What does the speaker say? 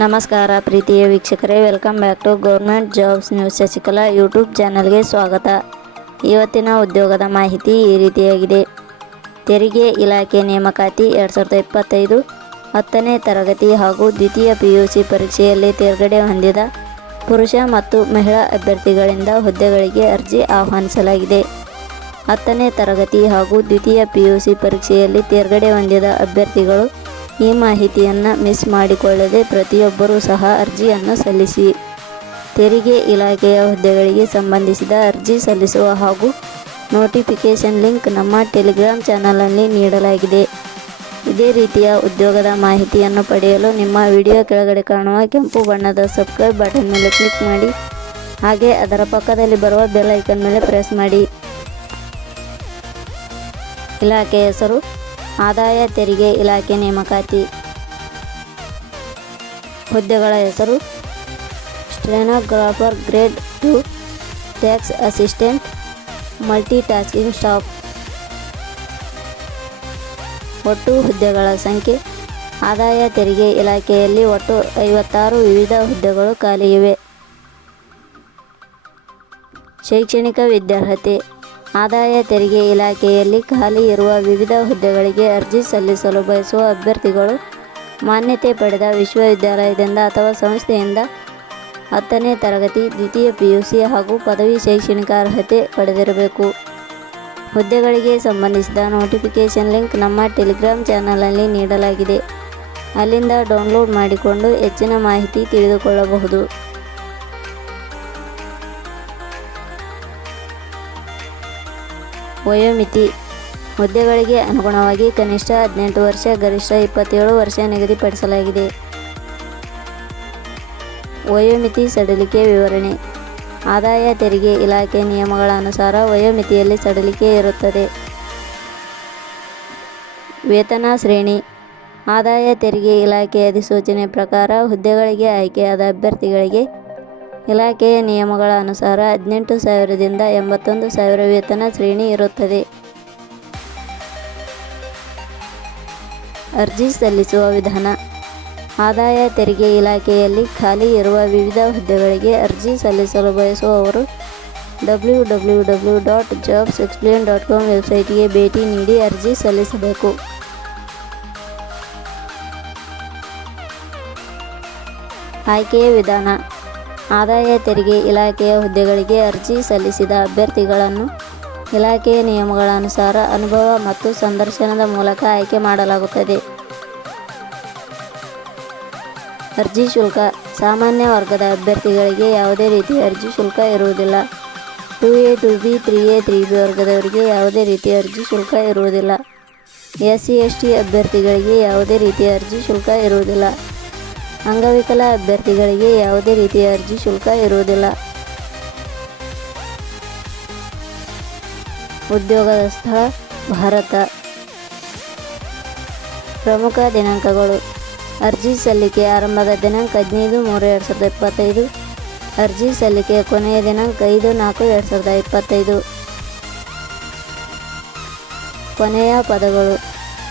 ನಮಸ್ಕಾರ ಪ್ರೀತಿಯ ವೀಕ್ಷಕರೇ welcome back to government jobs news Shashikala YouTube ಚಾನಲ್ಗೆ ಸ್ವಾಗತ. ಇವತ್ತಿನ ಉದ್ಯೋಗದ ಮಾಹಿತಿ ಈ ರೀತಿಯಾಗಿದೆ. ತೆರಿಗೆ ಇಲಾಖೆ ನೇಮಕಾತಿ ಎರಡು ಸಾವಿರದ ಇಪ್ಪತ್ತೈದು ಹತ್ತನೇ ತರಗತಿ ಹಾಗೂ ದ್ವಿತೀಯ ಪಿ ಯು ಸಿ ಪರೀಕ್ಷೆಯಲ್ಲಿ ತೇರ್ಗಡೆ ಹೊಂದಿದ ಪುರುಷ ಮತ್ತು ಮಹಿಳಾ ಅಭ್ಯರ್ಥಿಗಳಿಂದ ಹುದ್ದೆಗಳಿಗೆ ಅರ್ಜಿ ಆಹ್ವಾನಿಸಲಾಗಿದೆ. ಹತ್ತನೇ ತರಗತಿ ಹಾಗೂ ದ್ವಿತೀಯ ಪಿ ಯು ಸಿ ಪರೀಕ್ಷೆಯಲ್ಲಿ ತೇರ್ಗಡೆ ಹೊಂದಿದ ಅಭ್ಯರ್ಥಿಗಳು ಈ ಮಾಹಿತಿಯನ್ನು ಮಿಸ್ ಮಾಡಿಕೊಳ್ಳದೆ ಪ್ರತಿಯೊಬ್ಬರೂ ಸಹ ಅರ್ಜಿಯನ್ನು ಸಲ್ಲಿಸಿ. ತೆರಿಗೆ ಇಲಾಖೆಯ ಹುದ್ದೆಗಳಿಗೆ ಸಂಬಂಧಿಸಿದ ಅರ್ಜಿ ಸಲ್ಲಿಸುವ ಹಾಗೂ ನೋಟಿಫಿಕೇಷನ್ ಲಿಂಕ್ ನಮ್ಮ ಟೆಲಿಗ್ರಾಮ್ ಚಾನಲಲ್ಲಿ ನೀಡಲಾಗಿದೆ. ಇದೇ ರೀತಿಯ ಉದ್ಯೋಗದ ಮಾಹಿತಿಯನ್ನು ಪಡೆಯಲು ನಿಮ್ಮ ವಿಡಿಯೋ ಕೆಳಗಡೆ ಕಾಣುವ ಕೆಂಪು ಬಣ್ಣದ ಸಬ್ಸ್ಕ್ರೈಬ್ ಬಟನ್ ಮೇಲೆ ಕ್ಲಿಕ್ ಮಾಡಿ. ಹಾಗೆ ಅದರ ಪಕ್ಕದಲ್ಲಿ ಬರುವ ಬೆಲ್ ಐಕನ್ ಮೇಲೆ ಪ್ರೆಸ್ ಮಾಡಿ. ಇಲಾಖೆ ಹೆಸರು ಆದಾಯ ತೆರಿಗೆ ಇಲಾಖೆ ನೇಮಕಾತಿ ಹುದ್ದೆಗಳ ಹೆಸರು stenographer grade two tax assistant multi tasking staff. ಒಟ್ಟು ಹುದ್ದೆಗಳ ಸಂಖ್ಯೆ ಆದಾಯ ತೆರಿಗೆ ಇಲಾಖೆಯಲ್ಲಿ ಒಟ್ಟು ಐವತ್ತಾರು ವಿವಿಧ ಹುದ್ದೆಗಳು ಖಾಲಿ ಇವೆ. ಶೈಕ್ಷಣಿಕ ವಿದ್ಯಾರ್ಹತೆ ಆದಾಯ ತೆರಿಗೆ ಇಲಾಖೆಯಲ್ಲಿ ಖಾಲಿ ಇರುವ ವಿವಿಧ ಹುದ್ದೆಗಳಿಗೆ ಅರ್ಜಿ ಸಲ್ಲಿಸಲು ಬಯಸುವ ಅಭ್ಯರ್ಥಿಗಳು ಮಾನ್ಯತೆ ಪಡೆದ ವಿಶ್ವವಿದ್ಯಾಲಯದಿಂದ ಅಥವಾ ಸಂಸ್ಥೆಯಿಂದ ಹತ್ತನೇ ತರಗತಿ, ದ್ವಿತೀಯ ಪಿ ಯು ಸಿ ಹಾಗೂ ಪದವಿ ಶೈಕ್ಷಣಿಕ ಅರ್ಹತೆ ಪಡೆದಿರಬೇಕು. ಹುದ್ದೆಗಳಿಗೆ ಸಂಬಂಧಿಸಿದ ನೋಟಿಫಿಕೇಷನ್ ಲಿಂಕ್ ನಮ್ಮ ಟೆಲಿಗ್ರಾಮ್ ಚಾನಲಲ್ಲಿ ನೀಡಲಾಗಿದೆ. ಅಲ್ಲಿಂದ ಡೌನ್ಲೋಡ್ ಮಾಡಿಕೊಂಡು ಹೆಚ್ಚಿನ ಮಾಹಿತಿ ತಿಳಿದುಕೊಳ್ಳಬಹುದು. ವಯೋಮಿತಿ. ಹುದ್ದೆಗಳಿಗೆ ಅನುಗುಣವಾಗಿ ಕನಿಷ್ಠ ಹದಿನೆಂಟು ವರ್ಷ, ಗರಿಷ್ಠ ಇಪ್ಪತ್ತೇಳು ವರ್ಷ ನಿಗದಿಪಡಿಸಲಾಗಿದೆ. ವಯೋಮಿತಿ ಸಡಿಲಿಕೆ ವಿವರಣೆ. ಆದಾಯ ತೆರಿಗೆ ಇಲಾಖೆ ನಿಯಮಗಳ ಅನುಸಾರ ವಯೋಮಿತಿಯಲ್ಲಿ ಸಡಿಲಿಕೆ ಇರುತ್ತದೆ. ವೇತನ ಶ್ರೇಣಿ. ಆದಾಯ ತೆರಿಗೆ ಇಲಾಖೆ ಅಧಿಸೂಚನೆ ಪ್ರಕಾರ ಹುದ್ದೆಗಳಿಗೆ ಆಯ್ಕೆಯಾದ ಅಭ್ಯರ್ಥಿಗಳಿಗೆ ಇಲಾಖೆಯ ನಿಯಮಗಳ ಅನುಸಾರ ಹದಿನೆಂಟು ಸಾವಿರದಿಂದ ಎಂಬತ್ತೊಂದು ಸಾವಿರ ವೇತನ ಶ್ರೇಣಿ ಇರುತ್ತದೆ. ಅರ್ಜಿ ಸಲ್ಲಿಸುವ ವಿಧಾನ. ಆದಾಯ ತೆರಿಗೆ ಇಲಾಖೆಯಲ್ಲಿ ಖಾಲಿ ಇರುವ ವಿವಿಧ ಹುದ್ದೆಗಳಿಗೆ ಅರ್ಜಿ ಸಲ್ಲಿಸಲು ಬಯಸುವವರು W W W dot jobs explain dot com ವೆಬ್ಸೈಟ್ಗೆ ಭೇಟಿ ನೀಡಿ ಅರ್ಜಿ ಸಲ್ಲಿಸಬೇಕು. ಆಯ್ಕೆಯ ವಿಧಾನ. ಆದಾಯ, ತೆರಿಗೆ ಇಲಾಖೆಯ ಹುದ್ದೆಗಳಿಗೆ ಅರ್ಜಿ ಸಲ್ಲಿಸಿದ ಅಭ್ಯರ್ಥಿಗಳನ್ನು ಇಲಾಖೆಯ ನಿಯಮಗಳ ಅನುಸಾರ ಅನುಭವ ಮತ್ತು ಸಂದರ್ಶನದ ಮೂಲಕ ಆಯ್ಕೆ ಮಾಡಲಾಗುತ್ತದೆ. ಅರ್ಜಿ ಶುಲ್ಕ, ಸಾಮಾನ್ಯ ವರ್ಗದ ಅಭ್ಯರ್ಥಿಗಳಿಗೆ ಯಾವುದೇ ರೀತಿಯ ಅರ್ಜಿ ಶುಲ್ಕ ಇರುವುದಿಲ್ಲ. Two A, two B, three A three B ವರ್ಗದವರಿಗೆ ಯಾವುದೇ ರೀತಿಯ ಅರ್ಜಿ ಶುಲ್ಕ ಇರುವುದಿಲ್ಲ. ಎಸ್ ಸಿ ಎಸ್ ಟಿ ಅಭ್ಯರ್ಥಿಗಳಿಗೆ ಯಾವುದೇ ರೀತಿಯ ಅರ್ಜಿ ಶುಲ್ಕ ಇರುವುದಿಲ್ಲ. ಅಂಗವಿಕಲ ಅಭ್ಯರ್ಥಿಗಳಿಗೆ ಯಾವುದೇ ರೀತಿಯ ಅರ್ಜಿ ಶುಲ್ಕ ಇರುವುದಿಲ್ಲ. ಉದ್ಯೋಗದ ಸ್ಥಳ ಭಾರತ. ಪ್ರಮುಖ ದಿನಾಂಕಗಳು. ಅರ್ಜಿ ಸಲ್ಲಿಕೆ ಆರಂಭದ ದಿನಾಂಕ ಹದಿನೈದು ಮೂರು ಎರಡು ಸಾವಿರದ ಇಪ್ಪತ್ತೈದು. ಅರ್ಜಿ ಸಲ್ಲಿಕೆ ಕೊನೆಯ ದಿನಾಂಕ ಐದು ನಾಲ್ಕು ಎರಡು ಸಾವಿರದ ಇಪ್ಪತ್ತೈದು. ಕೊನೆಯ ಪದಗಳು.